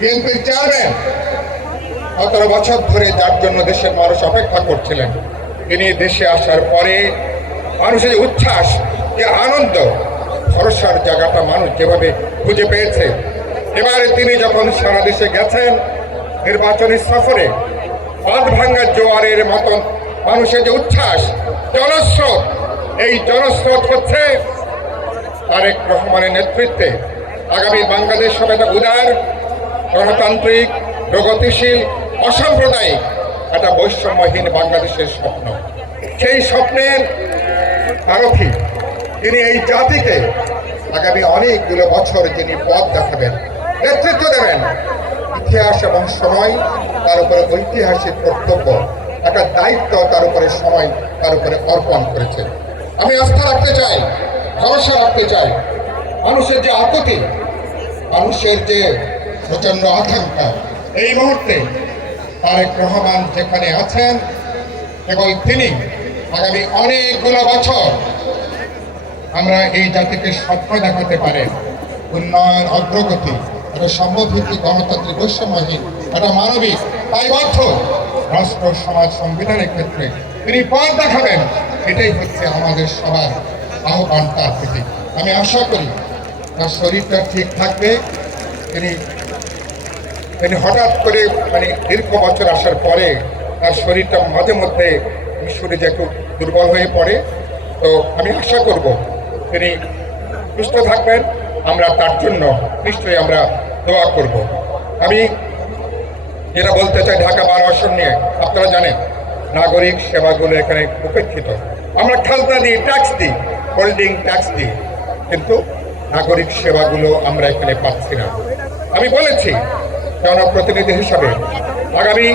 বিএনপির চেয়ারম্যান ১৭ বছর ধরে যার জন্য দেশের মানুষ অপেক্ষা করছিলেন, তিনি দেশে আসার পরে মানুষের উচ্ছ্বাস, যে আনন্দ, ভরসার জায়গাটা মানুষ যেভাবে খুঁজে পেয়েছে, এবারে তিনি যখন সারা দেশে গেছেন নির্বাচনী সফরে, বাঁধ ভাঙ্গা জোয়ারের মতন মানুষের যে উচ্ছ্বাস, জনস্রোত, এই জনস্রোত হচ্ছে তারেক রহমানের নেতৃত্বে আগামী বাংলাদেশ হবে একটা উদার, গণতান্ত্রিক, প্রগতিশীল, অসাম্প্রদায়িক একটা বৈষম্যহীন বাংলাদেশের স্বপ্ন। সেই স্বপ্নের সারথি তিনি এই জাতিকে আগামী অনেকগুলো বছর যিনি পথ দেখাবেন, নেতৃত্ব দেবেন। ইতিহাস এবং সময় তার উপরে ঐতিহাসিক কর্তব্য, একটা দায়িত্ব তার উপরে সময় তার উপরে অর্পণ করেছে। আমি আস্থা রাখতে চাই, ভরসা রাখতে চাই, মানুষের যে আকুতি, মানুষের যে প্রচন্ড আকাঙ্ক্ষা, এই মুহূর্তে তারেক রহমান যেখানে আছেন, কেবল তিনি আগামী অনেকগুলো বছর আমরা এই জাতিকে স্বপ্ন দেখাতে পারেন। উন্নয়ন, অগ্রগতি, একটা সম্ভবভিত্তিক গণতান্ত্রিক বৈষম্যহীন, একটা মানবিক দায়বদ্ধ রাষ্ট্র সমাজ সংবিধানের ক্ষেত্রে তিনি পথ দেখাবেন। এটাই হচ্ছে আমাদের সবার আহ্বান তার প্রতি। আমি আশা করি তার শরীরটা ঠিক থাকবে। তিনি হঠাৎ করে দীর্ঘ বছর আসার পরে তার শরীরটা মাঝে মধ্যে শরীরে একটু দুর্বল হয়ে পড়ে। তো আমি আশা করব তিনি সুস্থ থাকবেন। আমরা তার জন্য নিশ্চয়ই আমরা দোয়া করব। আমি যেটা বলতে চাই, ঢাকা 12 আসন নিয়ে আপনারা জানেন নাগরিক সেবাগুলো এখানে উপেক্ষিত। আমরা খাজনা দিই, ট্যাক্স দিই, হোল্ডিং ট্যাক্স দিই, কিন্তু নাগরিক সেবাগুলো আমরা এখানে পাচ্ছি না। আমি বলেছি জনপ্রতিনিধি হিসাবে আগামী